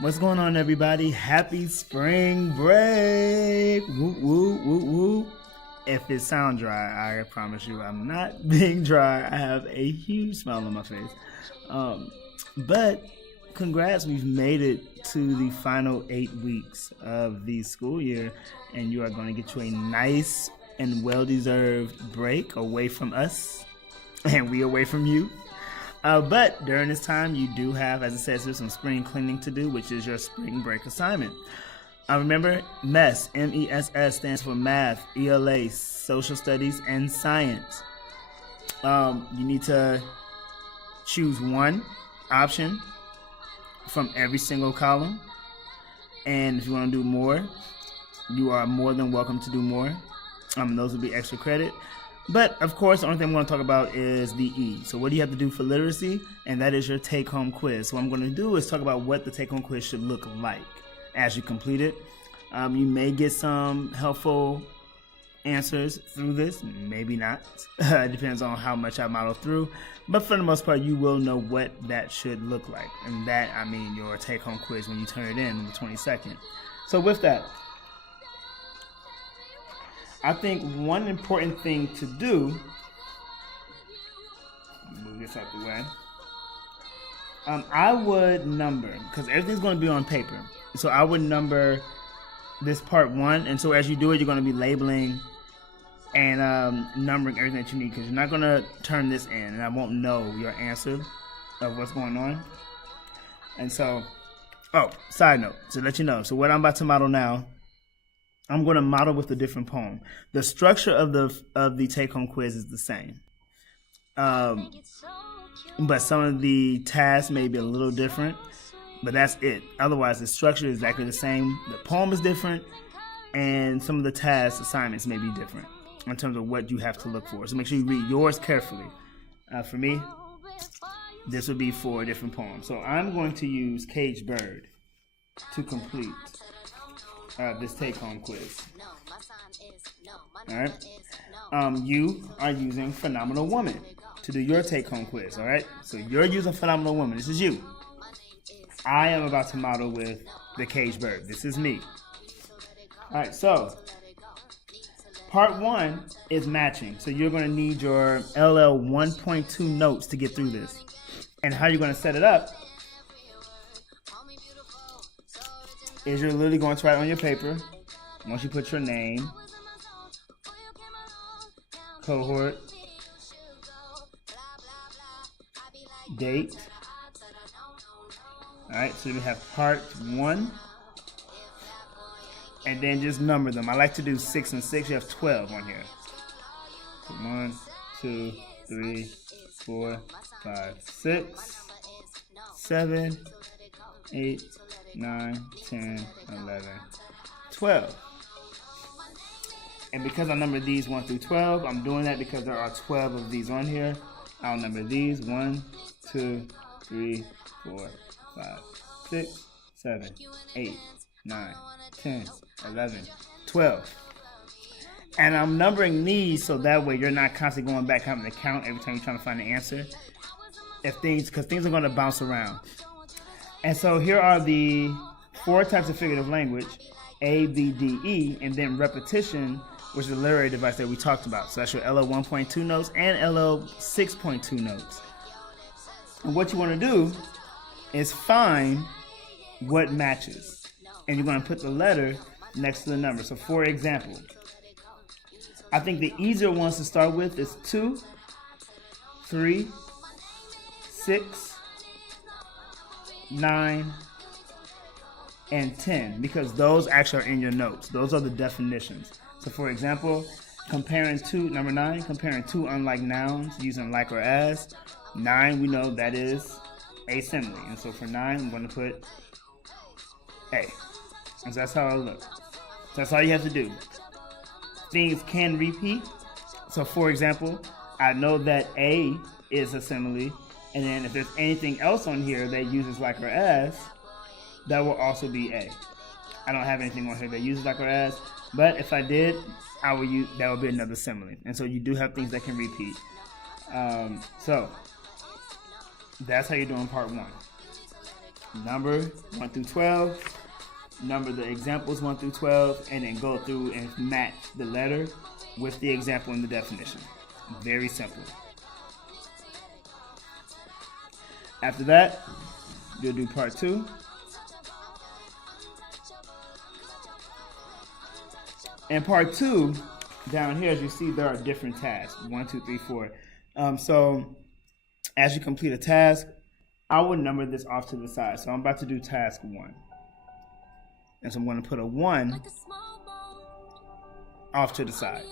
What's going on, everybody? Happy spring break! Woo, woo, woo, woo. If it sounds dry, I promise you I'm not being dry. I have a huge smile on my face. But congrats, we've made it to the final 8 weeks of the school year, and you are going to get you a nice and well-deserved break away from us, and we away from you. But during this time, you do have, as it says here, some spring cleaning to do, which is your spring break assignment. Remember, MESS, MESS stands for Math, ELA, Social Studies, and Science. You need to choose one option from every single column. And if you want to do more, you are more than welcome to do more. Those will be extra credit. But, of course, the only thing I'm going to talk about is the E. So what do you have to do for literacy? And that is your take-home quiz. So what I'm going to do is talk about what the take-home quiz should look like as you complete it. You may get some helpful answers through this. Maybe not. It depends on how much I model through. But for the most part, you will know what that should look like. And that, I mean, your take-home quiz when you turn it in on the 22nd. So with that, I think one important thing to do, move this out the way, I would number, because everything's going to be on paper, so I would number this part 1, and so as you do it, you're going to be labeling and numbering everything that you need, because you're not going to turn this in, and I won't know your answer of what's going on. And so, side note, to let you know, so what I'm about to model now, I'm going to model with a different poem. The structure of the take-home quiz is the same. But some of the tasks may be a little different, but that's it. Otherwise, the structure is exactly the same. The poem is different, and some of the task assignments may be different in terms of what you have to look for. So make sure you read yours carefully. For me, this would be for a different poem. So I'm going to use Caged Bird to complete this take-home quiz. Alright? You are using Phenomenal Woman to do your take-home quiz, alright? So you're using Phenomenal Woman. This is you. I am about to model with the Caged Bird. This is me. Alright, so part 1 is matching. So you're going to need your LL 1.2 notes to get through this. And how you're going to set it up is you're literally going to write on your paper, once you put your name, cohort, date. Alright, so we have part 1, and then just number them. I like to do 6 and 6. You have 12 on here. So 1, 2, 3, 4, 5, 6, 7, 8, 9, 10, 11, 12. And because I numbered these 1 through 12, I'm doing that because there are 12 of these on here. I'll number these 1, 2, 3, 4, 5, 6, 7, 8, 9, 10, 11, 12. And I'm numbering these so that way you're not constantly going back having to count every time you're trying to find the answer. Because things are going to bounce around. And so here are the 4 types of figurative language, A, B, D, E, and then repetition, which is the literary device that we talked about. So that's your LL 1.2 notes and LL 6.2 notes. And what you want to do is find what matches. And you're going to put the letter next to the number. So for example, I think the easier ones to start with is 2, 3, 6, 9, and 10, because those actually are in your notes. Those are the definitions. So for example, number 9, comparing two unlike nouns using like or as. 9, we know that is a simile. And so for 9, I'm going to put A. And so that's how it looks. So that's all you have to do. Things can repeat. So for example, I know that A is a simile. And then if there's anything else on here that uses like or as, that will also be A. I don't have anything on here that uses like or as, but if I did, I would use, that would be another simile. And so you do have things that can repeat. So that's how you're doing part 1. number 1 through 12, number the examples 1 through 12, and then go through and match the letter with the example and the definition. Very simple. After that, you'll do part 2. And part 2, down here, as you see, there are different tasks. 1, 2, 3, 4. So as you complete a task, I would number this off to the side. So I'm about to do task 1. And so I'm going to put a 1 off to the side.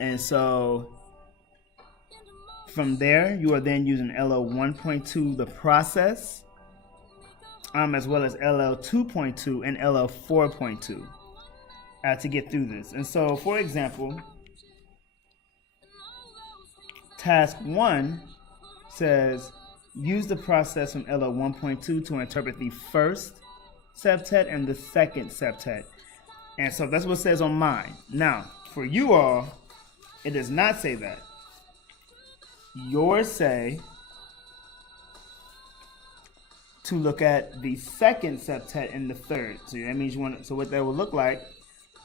And so from there, you are then using LL 1.2, the process, as well as LL 2.2 and LL 4.2 to get through this. And so, for example, task 1 says, use the process from LL 1.2 to interpret the first septet and the second septet. And so that's what it says on mine. Now, for you all, it does not say that. Yours say to look at the second septet and the third. So that means you want. So what that will look like,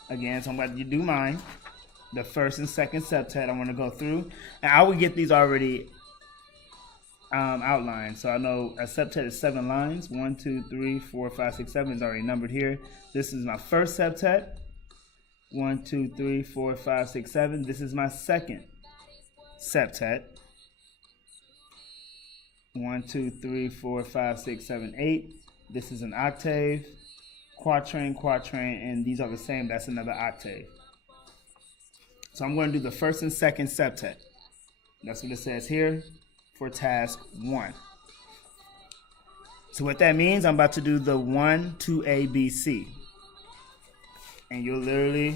again. So I'm going to do mine, the first and second septet. I want to go through, and I would get these already outlined. So I know a septet is 7 lines. 1, 2, 3, 4, 5, 6, 7 is already numbered here. This is my first septet. 1, 2, 3, 4, 5, 6, 7. This is my second septet. 1, 2, 3, 4, 5, 6, 7, 8. This is an octave, quatrain, quatrain, and these are the same. That's another octave. So I'm going to do the first and second septet. That's what it says here for task 1. So what that means, I'm about to do the 1, 2, A, B, C. And you'll literally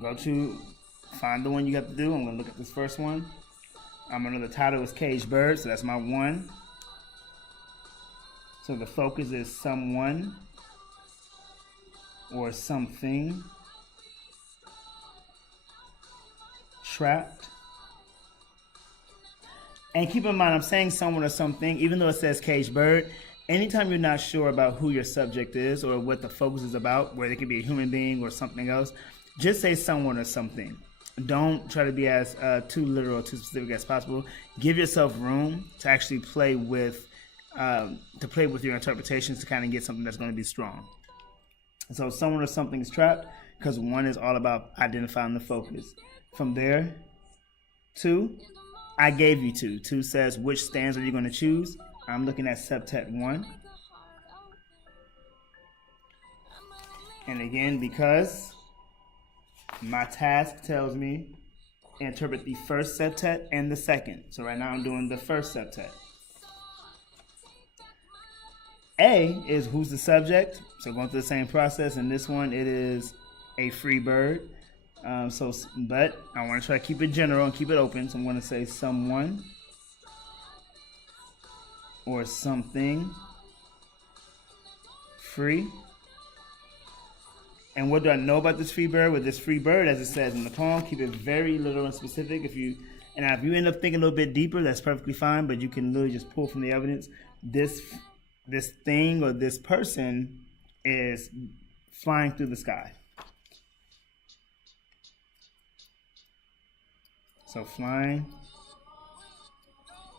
go to find the one you have to do. I'm going to look at this first one. I'm going to know the title is Caged Bird, so that's my 1. So the focus is someone or something trapped. And keep in mind, I'm saying someone or something, even though it says Caged Bird. Anytime you're not sure about who your subject is or what the focus is about, whether it could be a human being or something else, just say someone or something. Don't try to be as too literal or too specific as possible. Give yourself room to actually play with your interpretations to kind of get something that's going to be strong. So someone or something is trapped because 1 is all about identifying the focus. From there, 2, I gave you 2. 2 says which stanza are you going to choose. I'm looking at septet 1. And again, because my task tells me interpret the first septet and the second. So right now I'm doing the first septet. A is who's the subject. So going through the same process. In this one, it is a free bird. But I want to try to keep it general and keep it open. So I'm going to say someone or something free. And what do I know about this free bird? With this free bird, as it says in the poem, keep it very literal and specific. If you end up thinking a little bit deeper, that's perfectly fine. But you can literally just pull from the evidence. This thing or this person is flying through the sky. So flying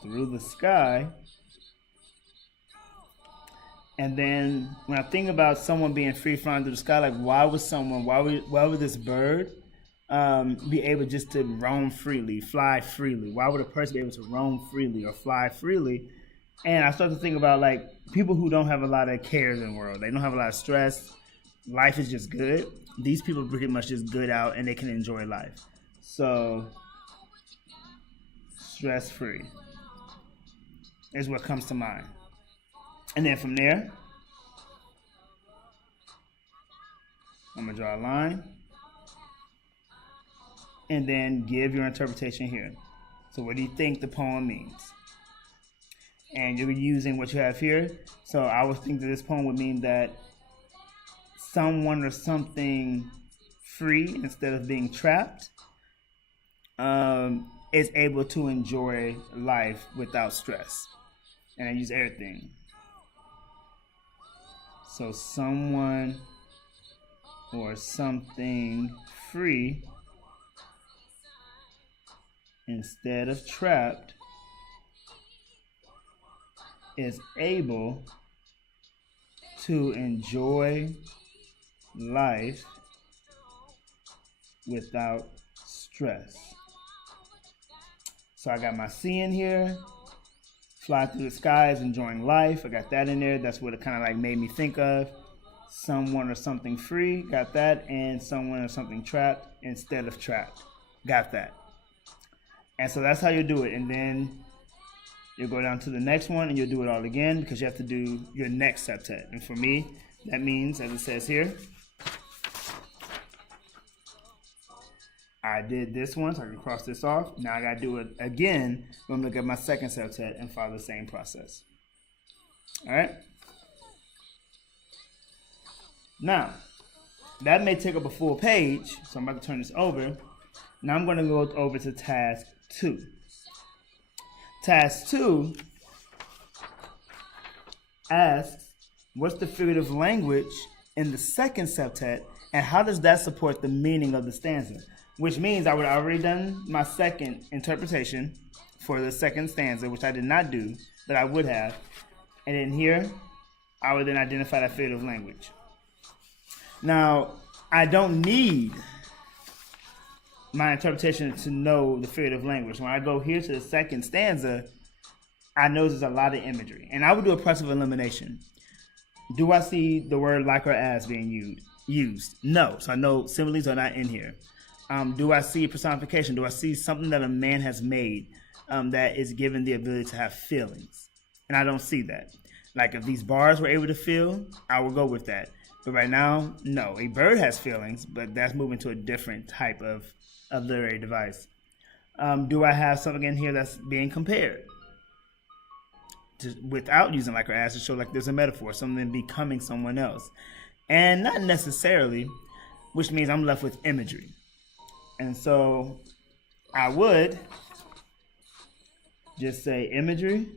through the sky. And then when I think about someone being free flying through the sky, like why would this bird be able just to roam freely, fly freely? Why would a person be able to roam freely or fly freely? And I start to think about like people who don't have a lot of cares in the world. They don't have a lot of stress. Life is just good. These people are pretty much just good out and they can enjoy life. So stress-free is what comes to mind. And then from there, I'm going to draw a line and then give your interpretation here. So what do you think the poem means? And you're using what you have here. So I would think that this poem would mean that someone or something free instead of being trapped. is able to enjoy life without stress. And I use everything. So someone or something free instead of trapped is able to enjoy life without stress. So I got my C in here. Fly through the skies, enjoying life. I got that in there. That's what it kind of like made me think of. Someone or something free. Got that. And someone or something trapped instead of trapped. Got that. And so that's how you do it. And then you'll go down to the next one and you'll do it all again because you have to do your next septet. And for me, that means, as it says here, I did this one, so I can cross this off. Now I got to do it again when I'm looking at my second septet and follow the same process. All right? Now, that may take up a full page, so I'm about to turn this over. Now I'm going to go over to task 2. Task 2 asks, what's the figurative language in the second septet, and how does that support the meaning of the stanza? Which means I would have already done my second interpretation for the second stanza, which I did not do, but I would have. And then here, I would then identify that figurative language. Now, I don't need my interpretation to know the figurative language. When I go here to the second stanza, I know there's a lot of imagery. And I would do a process of elimination. Do I see the word like or as being used? No. So I know similes are not in here. Do I see personification? Do I see something that a man has made that is given the ability to have feelings? And I don't see that. Like if these bars were able to feel, I would go with that. But right now, no. A bird has feelings, but that's moving to a different type of literary device. Do I have something in here that's being compared? Without using like or as to show like there's a metaphor, something becoming someone else. And not necessarily, which means I'm left with imagery. And so I would just say imagery.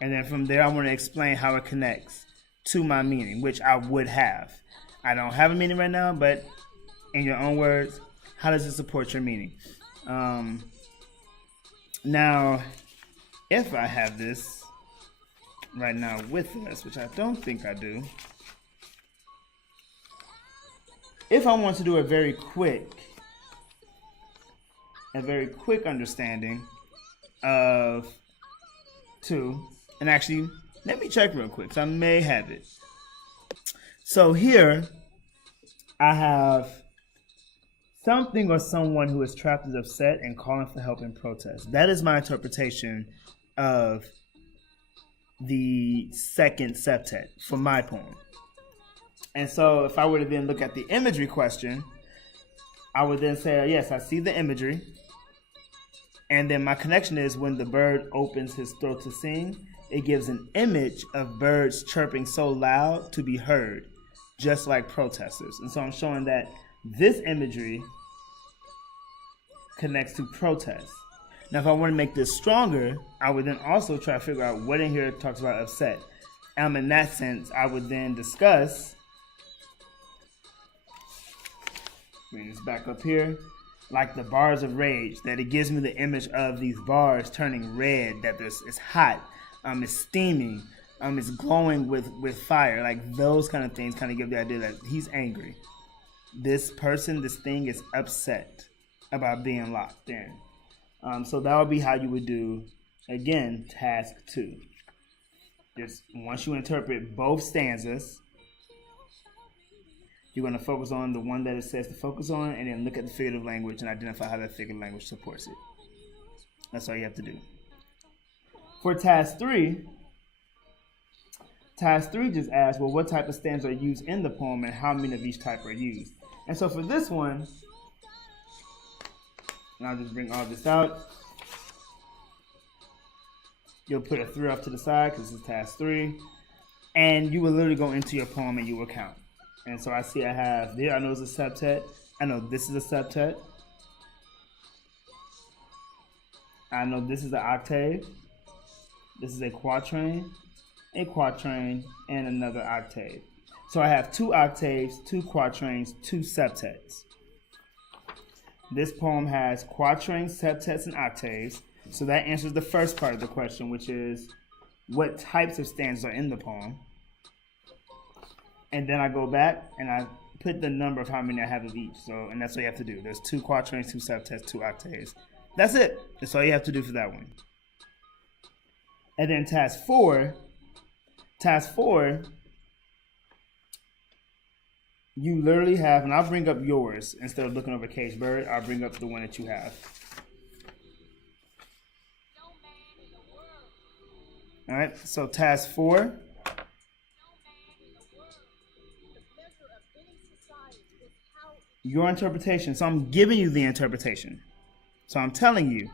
And then from there, I want to explain how it connects to my meaning, which I would have. I don't have a meaning right now, but in your own words, how does it support your meaning? Now, if I have this right now with us, which I don't think I do, if I want to do a very quick understanding of 2, and actually, let me check real quick, so I may have it. So here, I have something or someone who is trapped is upset and calling for help and protest. That is my interpretation of the second septet for my poem. And so if I were to then look at the imagery question, I would then say, yes, I see the imagery. And then my connection is when the bird opens his throat to sing, it gives an image of birds chirping so loud to be heard, just like protesters. And so I'm showing that this imagery connects to protest. Now, if I want to make this stronger, I would then also try to figure out what in here talks about upset. In that sense, I would then discuss, bring this back up here, like the bars of rage, that it gives me the image of these bars turning red, that it's hot, it's steaming, it's glowing with fire. Like those kind of things kind of give the idea that he's angry. This person, this thing is upset about being locked in. So that would be how you would do, again, task 2. Just once you interpret both stanzas, you're going to focus on the one that it says to focus on, and then look at the figurative language and identify how that figurative language supports it. That's all you have to do. For task 3 just asks, well, what type of stanza are used in the poem and how many of each type are used? And so for this one, and I'll just bring all this out. You'll put a 3 off to the side because this is task 3. And you will literally go into your poem and you will count. And so I see I have there, I know it's a septet. I know this is a septet. I know this is an octave, this is a quatrain, and another octave. So I have 2 octaves, 2 quatrains, 2 septets. This poem has quatrains, septets, and octaves. So that answers the first part of the question, which is what types of stanzas are in the poem. And then I go back and I put the number of how many I have of each. So, and that's what you have to do. There's 2 quatrains, 2 septets, 2 octaves. That's it. That's all you have to do for that one. And then task 4, you literally have, and I'll bring up yours instead of looking over Cage Bird. I'll bring up the one that you have. All right, so task 4. Your interpretation. So I'm giving you the interpretation. So I'm telling you,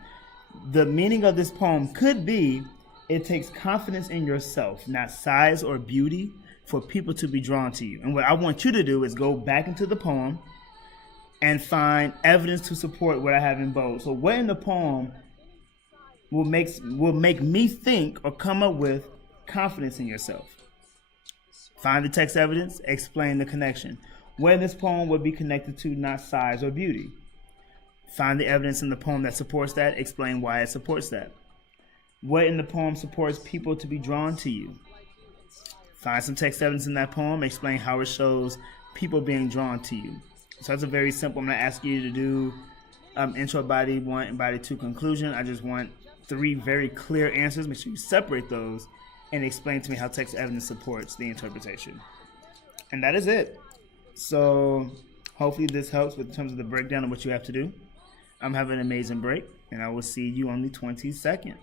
the meaning of this poem could be, it takes confidence in yourself, not size or beauty, for people to be drawn to you. And what I want you to do is go back into the poem and find evidence to support what I have in bold. So what in the poem will make me think or come up with confidence in yourself? Find the text evidence, explain the connection. Where this poem would be connected to not size or beauty. Find the evidence in the poem that supports that, explain why it supports that. What in the poem supports people to be drawn to you? Find some text evidence in that poem, explain how it shows people being drawn to you. So that's a very simple. I'm not asking you to do intro, body 1, and body 2 conclusion. I just want 3 very clear answers. Make sure you separate those and explain to me how text evidence supports the interpretation. And that is it. So hopefully this helps in terms of the breakdown of what you have to do. Have an amazing break, and I will see you on the 22nd.